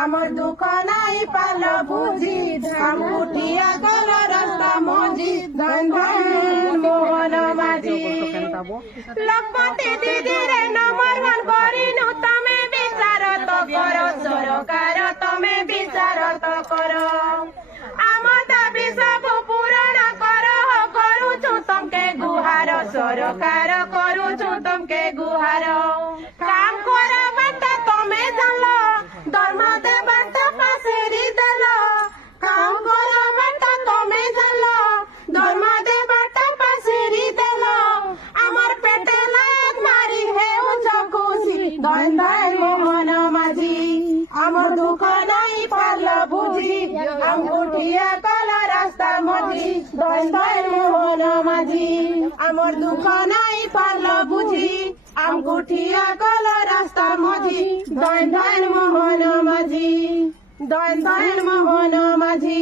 আমার দুঃখ নাই পাল বুঝি আঙ্গুঠিয়া গল রাস্তা মজি ধন ধন মোহন মাঝি লক্ষ্মী দিদির নম্বর ওয়ান করিনু তুমি বিচার তো কর সরকার তুমি বিচার তো কর আমার দাবি সব পূরণ কর করুছু তমকে গুহার সরকার করুছু তমকে গুহার কাম করা বাটা তুমি জানল দরমা দেবাটা পাশেরি দেল কাম করা বাটা তুমি জানল দরমা দেবাটা পাশেরি দেল আমার পেটে লাগ মারি হেউছ খুশি ধন ধন মোহন মাঝি আমার দুঃখ নাই পাল বুঝি আঙ্গুঠিয়া কলা রাস্তা মঝি ধন ধন মোহন মাঝি আমার দুঃখ নাই পাল বুঝি আঙ্গুঠিয়া কলা রাস্তা মঝি ধন ধন মোহন মাঝি ধন ধন মোহন মাঝি।